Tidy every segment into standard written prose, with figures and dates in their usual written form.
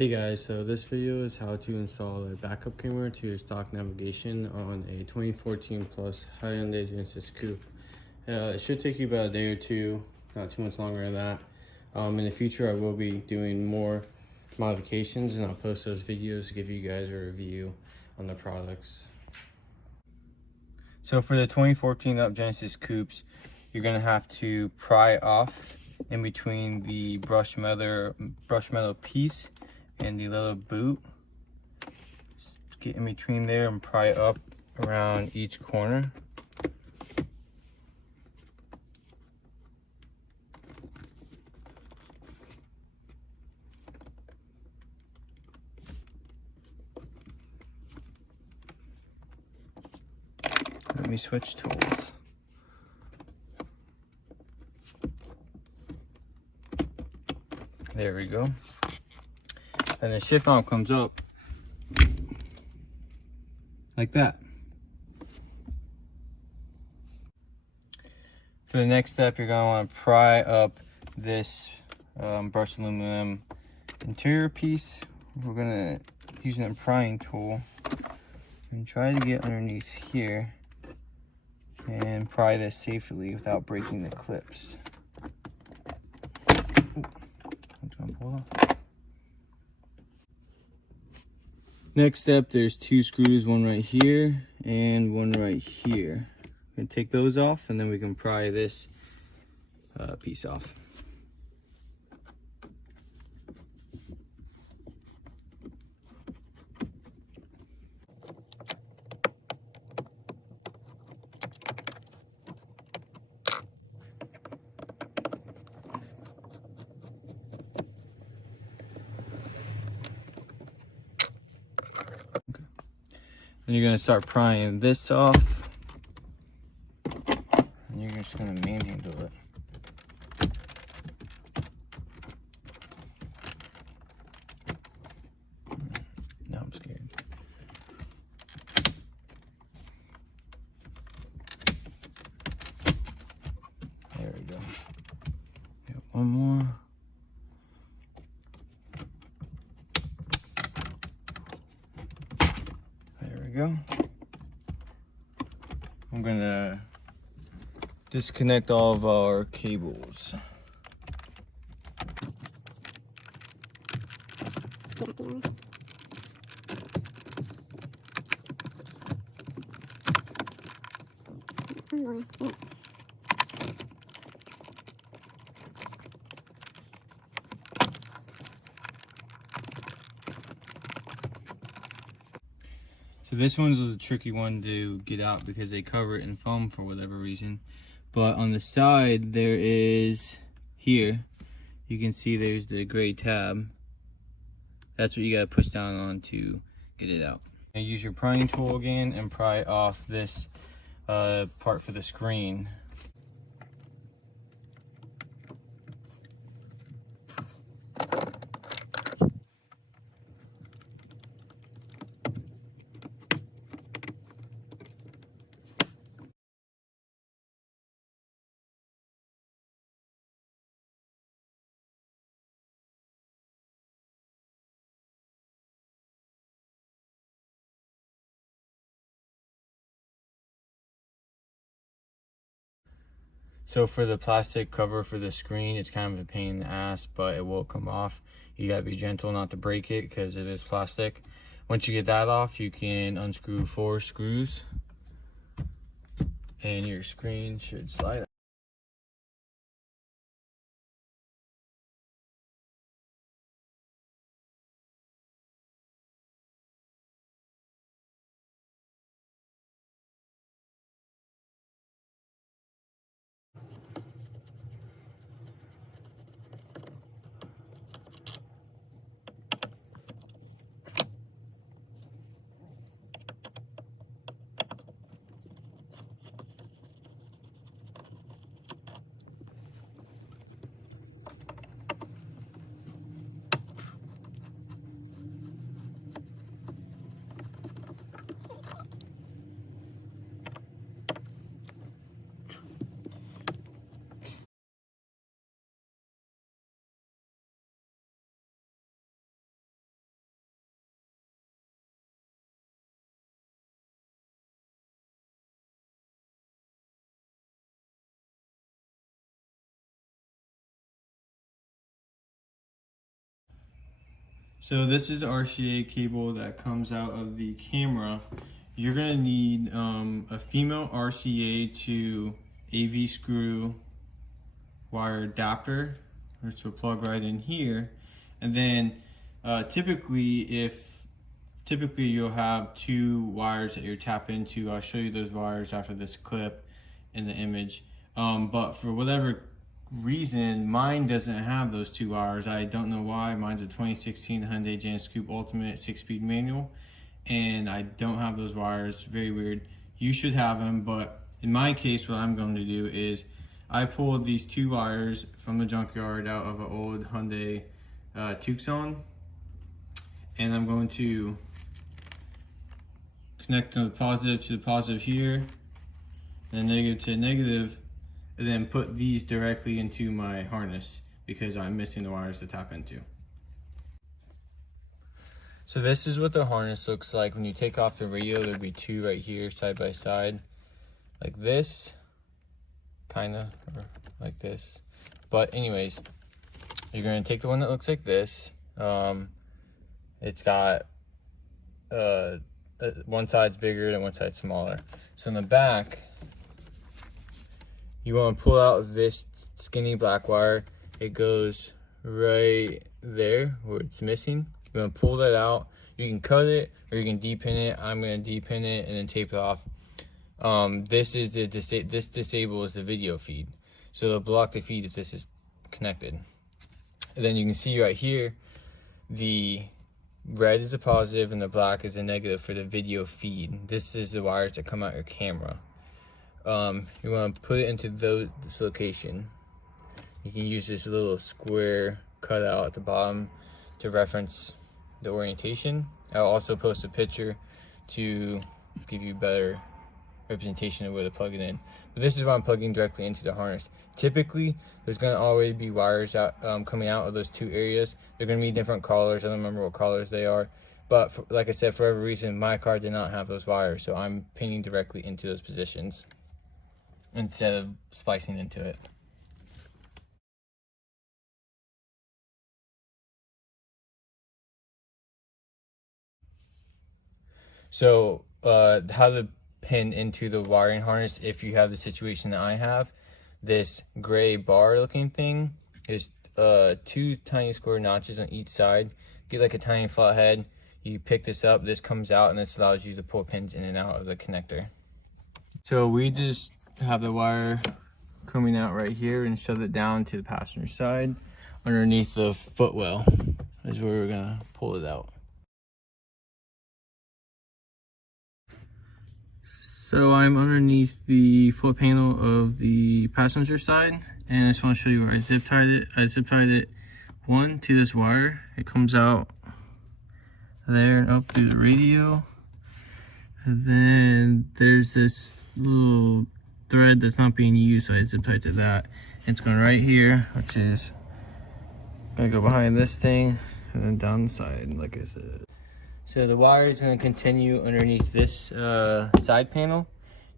Hey guys, so this video is how to install a backup camera to your stock navigation on a 2014 plus Hyundai Genesis Coupe. It should take you about a day or two, not too much longer than that. In the future I will be doing more modifications and I'll post those videos to give you guys a review on the products. So for the 2014 up Genesis Coupes, you're going to have to pry off in between the brush metal piece and the little boot. Just get in between there and pry up around each corner. Let me switch tools. There we go. And the shift knob comes up like that. For the next step, you're going to want to pry up this brushed aluminum interior piece. We're going to use a prying tool and try to get underneath here and pry this safely without breaking the clips. Ooh, I'm trying to pull it off. Next step, there's two screws, one right here and one right here. I'm gonna take those off and then we can pry this piece off. And you're going to start prying this off, and you're just going to manhandle it. Now I'm scared. There we go. Got one more. There we go. I'm gonna disconnect all of our cables. So this one's a tricky one to get out because they cover it in foam for whatever reason. But on the side there is, here, you can see there's the gray tab. That's what you gotta push down on to get it out. And use your prying tool again and pry off this part for the screen. So for the plastic cover for the screen, it's kind of a pain in the ass, but it will come off. You gotta be gentle not to break it because it is plastic. Once you get that off, you can unscrew 4 screws and your screen should slide out. So this is the RCA cable that comes out of the camera. You're gonna need a female RCA to AV screw wire adapter, which will plug right in here. And then typically you'll have two wires that you're tapping into. I'll show you those wires after this clip in the image. But for whatever reason, mine doesn't have those two wires. I don't know why. Mine's a 2016 Hyundai Genesis Coupe Ultimate 6-speed manual, and I don't have those wires. Very weird. You should have them, but in my case, what I'm going to do is I pulled these two wires from the junkyard out of an old Hyundai Tucson, and I'm going to connect the positive to the positive here, and negative to negative, and then put these directly into my harness because I'm missing the wires to tap into. So this is what the harness looks like. When you take off the radio, there'll be two right here side by side, like this, kinda, or like this. But anyways, you're gonna take the one that looks like this. It's got one side's bigger and one side's smaller. So in the back, you want to pull out this skinny black wire. It goes right there where it's missing. You want to pull that out. You can cut it or you can de-pin it. I'm going to de-pin it and then tape it off. This disables the video feed, so it'll block the feed if this is connected. And then you can see right here, the red is a positive and the black is a negative for the video feed. This is the wires that come out your camera. You want to put it into this location. You can use this little square cutout at the bottom to reference the orientation. I'll also post a picture to give you better representation of where to plug it in. But this is what I'm plugging directly into the harness. Typically, there's going to always be wires out, coming out of those two areas. They're going to be different colors. I don't remember what colors they are. But like I said, for whatever reason, my car did not have those wires. So I'm pinning directly into those positions instead of splicing into it. So how to pin into the wiring harness if you have the situation that I have. This gray bar looking thing is two tiny square notches on each side. Get like a tiny flathead. You pick this up, this comes out, and this allows you to pull pins in and out of the connector. So we just have the wire coming out right here and shove it down to the passenger side underneath the footwell is where we're gonna pull it out. So I'm underneath the foot panel of the passenger side, and I just want to show you where I zip tied it. I zip tied it one to this wire. It comes out there and up through the radio, and then there's this little thread that's not being used, so I zip tied to that. And it's going right here, which is gonna go behind this thing and then down the side, like I said. So the wire is going to continue underneath this side panel.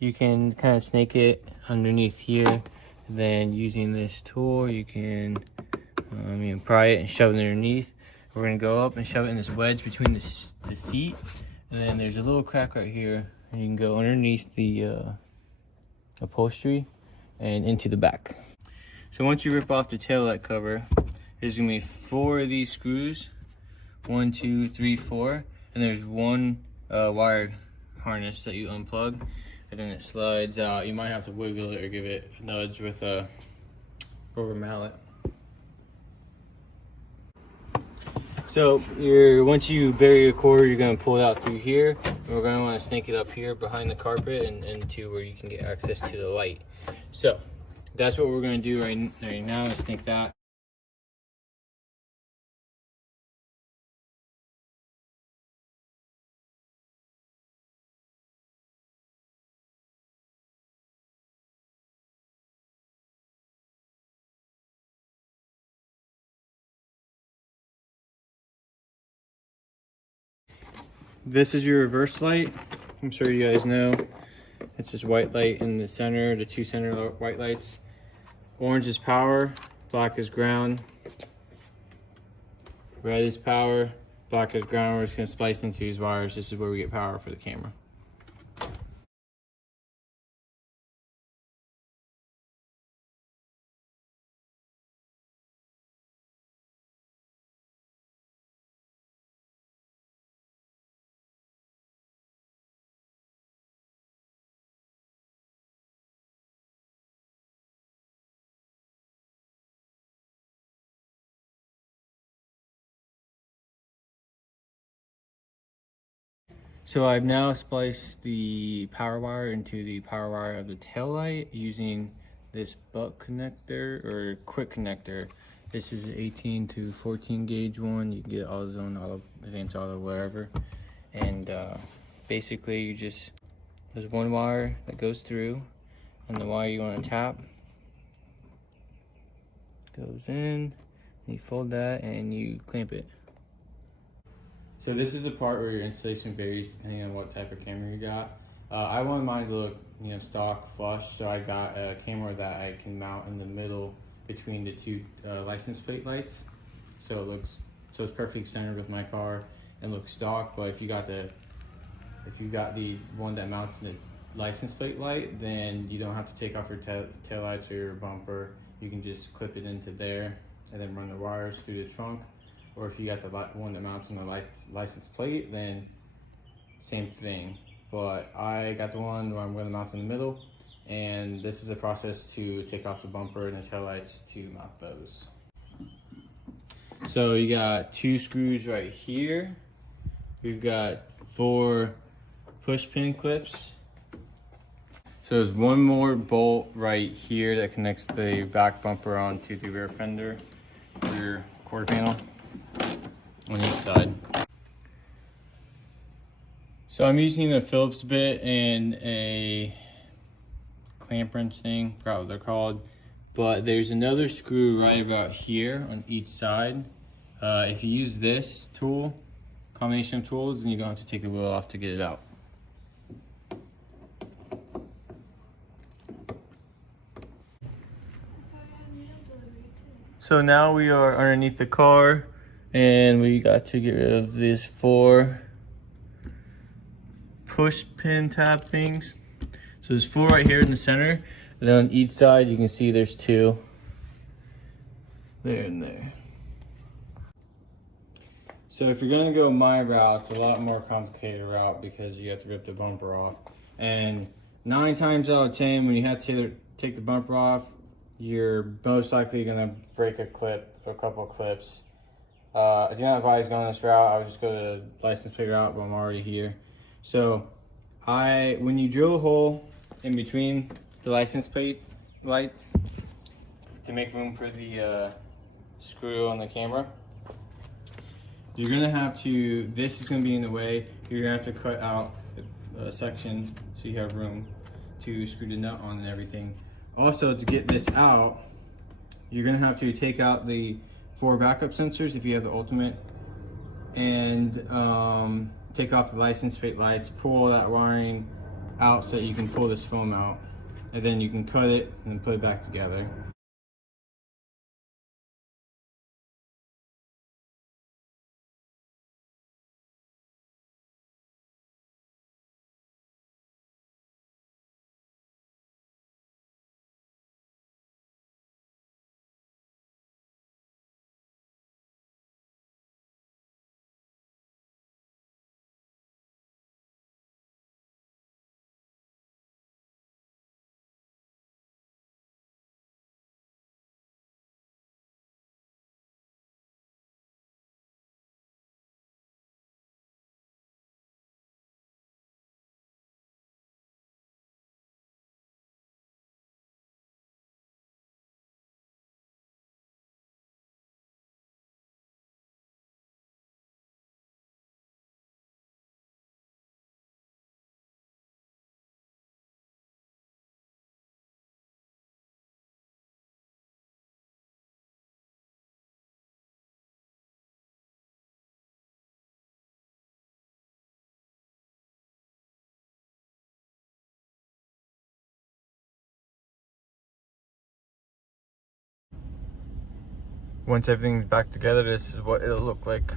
You can kind of snake it underneath here. Then using this tool, you can pry it and shove it underneath. We're going to go up and shove it in this wedge between the seat. And then there's a little crack right here. And you can go underneath the upholstery and into the back. So once you rip off the taillight cover, there's going to be 4 of these screws. 1, 2, 3, 4. And there's one wire harness that you unplug, and then it slides out. You might have to wiggle it or give it a nudge with a rubber mallet. So once you bury your cord, you're going to pull it out through here, and we're going to want to snake it up here behind the carpet and to where you can get access to the light. So that's what we're going to do right now, is snake that. This is your reverse light. I'm sure you guys know. It's this white light in the center, the 2 center white lights. Orange is power, black is ground, red is power, black as ground. We're just gonna splice into these wires. This is where we get power for the camera. So I've now spliced the power wire into the power wire of the tail light using this butt connector or quick connector. This is an 18 to 14 gauge one. You can get AutoZone, Auto, Advanced Auto, wherever. And basically there's one wire that goes through, and the wire you want to tap goes in, and you fold that and you clamp it. So this is the part where your installation varies depending on what type of camera you got. I wanted mine to look, stock flush, so I got a camera that I can mount in the middle between the two license plate lights, so it's perfectly centered with my car and looks stock. But if you got the one that mounts in the license plate light, then you don't have to take off your tail lights or your bumper. You can just clip it into there and then run the wires through the trunk. Or if you got the one that mounts on the license plate, then same thing. But I got the one where I'm going to mount in the middle, and this is a process to take off the bumper and the tail lights to mount those. So you got 2 screws right here. We've got 4 push pin clips. So there's one more bolt right here that connects the back bumper onto the rear fender, rear quarter panel on each side. So I'm using a Phillips bit and a clamp wrench thing, forgot what they're called, but there's another screw right about here on each side. If you use this tool, combination of tools, then you don't have to take the wheel off to get it out. So now we are underneath the car, and we got to get rid of these 4 push pin tab things. So there's 4 right here in the center, and then on each side you can see there's 2 there and there. So if you're gonna go my route, it's a lot more complicated route because you have to rip the bumper off, and 9 times out of 10 when you have to take the bumper off, you're most likely gonna break a clip, a couple of clips. I do not advise going this route. I would just go the license plate route, but I'm already here. So when you drill a hole in between the license plate lights to make room for the screw on the camera, you're gonna have to, this is gonna be in the way, you're gonna have to cut out a section so you have room to screw the nut on and everything. Also, to get this out, you're gonna have to take out the 4 backup sensors if you have the Ultimate, and take off the license plate lights, pull all that wiring out so that you can pull this foam out, and then you can cut it and put it back together. Once everything's back together, this is what it'll look like.